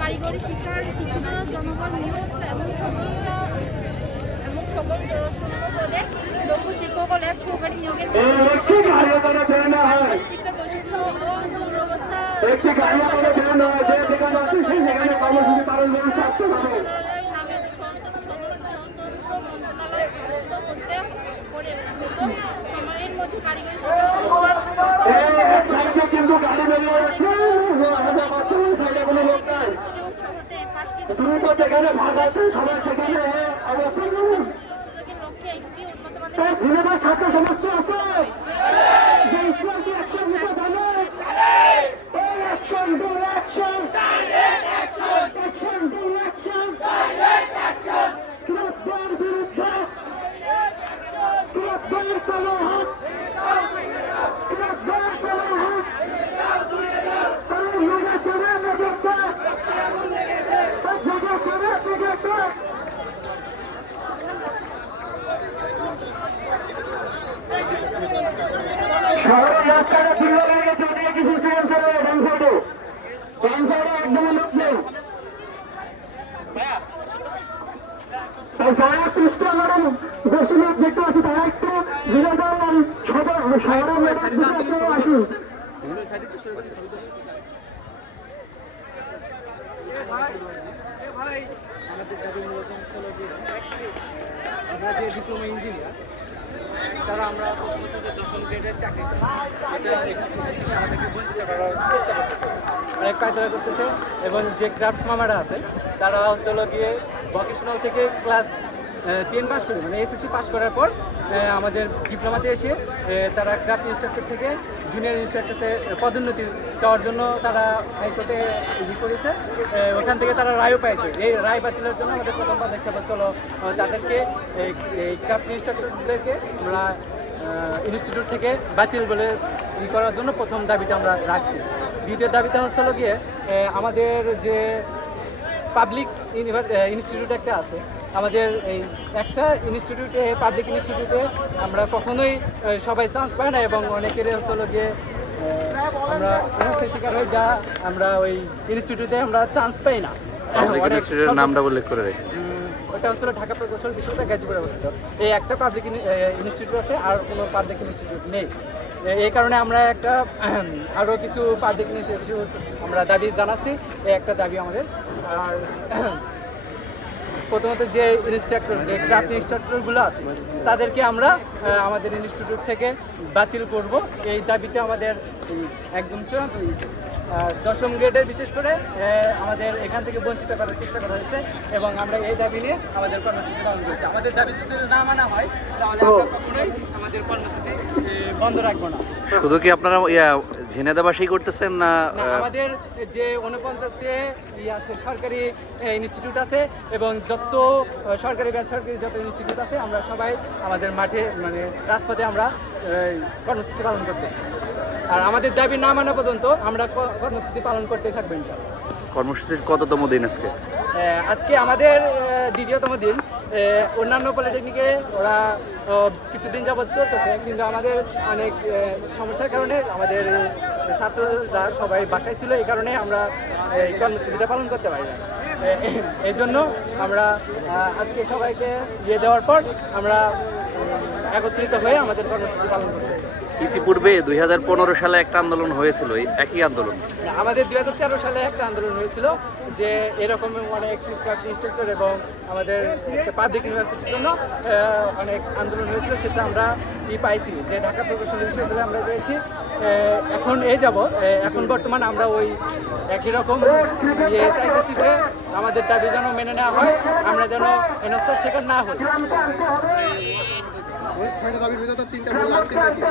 কারিগরি শিক্ষার শিক্ষিত জনগণ নিয়োগ এবং সকল সুন্দরভাবে দক্ষ শিক্ষক ও ল্যাব সহকারী নিয়োগের শিক্ষার বৈষম্য ও দুরবস্থা সময়ের মধ্যে কারিগরি শিক্ষা সংস্কার ছাত্র সমস্যা আছে শহরের রাস্তাটা খুলে গেছে, ওদিকে কিছু স্টুডেন্ট চলে ডান সাইডে একদম লোক নেই। যারা চেষ্টা করেন বেশি লোক দেখতে পাচ্ছি তারা একটু ধীরে ধীরে শহরের আসুন। আমরা যে ডিপ্লোমা ইঞ্জিনিয়ার তারা আমরা দশম গ্রেডের চাকরি আমাদেরকে বঞ্চিত করার চেষ্টা করতেছে, অনেক পায়তারা করতেছে। এবং যে ক্রাফট মামারা আছে তারা হচ্ছে গিয়ে ভোকেশনাল থেকে ক্লাস 10 পাস করে মানে এসএসসি পাস করার পর আমাদের ডিপ্লোমাতে এসে তারা ক্রাফট ইনস্ট্রাক্টর থেকে জুনিয়র ইনস্ট্রাক্টরতে পদোন্নতি চাওয়ার জন্য তারা হাইকোর্টে করেছে। ওখান থেকে তারা রায়ও পাইছে। এই রায় বাতিলের জন্য আমাদের প্রথম পদক্ষেপ হলো তাদেরকে এই ক্রাফট ইনস্ট্রাক্টরদেরকে আমরা ইনস্টিটিউট থেকে বাতিল বলে করার জন্য প্রথম দাবিটা আমরা রাখছি। দ্বিতীয় দাবিটা হচ্ছিল গিয়ে আমাদের যে পাবলিক ইনস্টিটিউট একটা আছে, আমাদের এই একটা ইনস্টিটিউটে পাবলিক ইনস্টিটিউটে আমরা কখনোই সবাই চান্স পাই না এবং অনেকের হলো গিয়ে আমরা সমস্যার শিকার হই, যা আমরা ওই ইনস্টিটিউটে আমরা চান্স পাই না। নামটা উল্লেখ করে রেখে ওটা হচ্ছিল ঢাকা প্রকৌশল বিশ্ববিদ্যালয় গাজীপুরে অবস্থিত। এই একটা পাবলিক ইনস্টিটিউট আছে, আর কোনো পাবলিক ইনস্টিটিউট নেই। এই কারণে আমরা একটা আরও কিছু পাবলিক ইনস্টিটিউট আমরা দাবি জানাচ্ছি। এই একটা দাবি আমাদের। আর প্রথমত যে ইনস্ট্রাক্টর যে ক্রাফট ইনস্ট্রাক্টরগুলো আছে তাদেরকে আমরা আমাদের ইনস্টিটিউট থেকে বাতিল করব, এই দাবিতে আমাদের একদম চূড়ান্ত। আর দশম গ্রেডের বিশেষ করে আমাদের এখান থেকে বঞ্চিত করার চেষ্টা করা হয়েছে এবং আমরা এই দাবি নিয়ে আমাদের কর্মসূচি পালন করছি। আমাদের দাবি যদি না মানা হয় তাহলে আমরা কখনোই আমাদের কর্মসূচি বন্ধ রাখবো না। শুধু কি আপনারা ঝিনাইদহবাসী করতেছেন না? আমাদের যে 49টি আছে সরকারি ইনস্টিটিউট আছে এবং যত সরকারি বেসরকারি যত ইনস্টিটিউট আছে আমরা সবাই আমাদের মাঠে মানে রাজপথে আমরা কর্মসূচি পালন করতেছি। আর আমাদের দাবি না মানা পর্যন্ত আমরা কর্মসূচি পালন করতে থাকবো ইনশাআল্লাহ। কর্মসূচির কততম দিন আজকে? আজকে আমাদের দ্বিতীয়তম দিন। অন্যান্য পলিটেকনিকে ওরা কিছুদিন যাবৎ চলতেছে, কিন্তু আমাদের অনেক সমস্যার কারণে আমাদের ছাত্ররা সবাই বাসায় ছিল, এই কারণে আমরা এই কর্মসূচিটা পালন করতে পারি না। এই জন্য আমরা আজকে সবাইকে দেওয়ার পর আমরা একত্রিত হয়ে আমাদের কর্মসূচি পালন করতেছি। ইতিপূর্বে 2015 সালে একটা আন্দোলন হয়েছিল, একই আন্দোলন। আমাদের 2013 সালে একটা আন্দোলন হয়েছিল যে এরকম অনেক ক্রাফট ইনস্ট্রাক্টর এবং আমাদের পাবলিক ইউনিভার্সিটির জন্য অনেক আন্দোলন হয়েছিল। সেটা আমরা পাইছি যে ঢাকা প্রকৌশল বিশ্ববিদ্যালয়ে আমরা পেয়েছি। এখন এখন বর্তমান আমরা ওই একই রকম চাইতেছি যে আমাদের দাবি যেন মেনে নেওয়া হয়, আমরা যেন হেনস্থার শিকার না হই। 6টা দাবির ভিতরে তো 3টা বললাম, 3টা কি?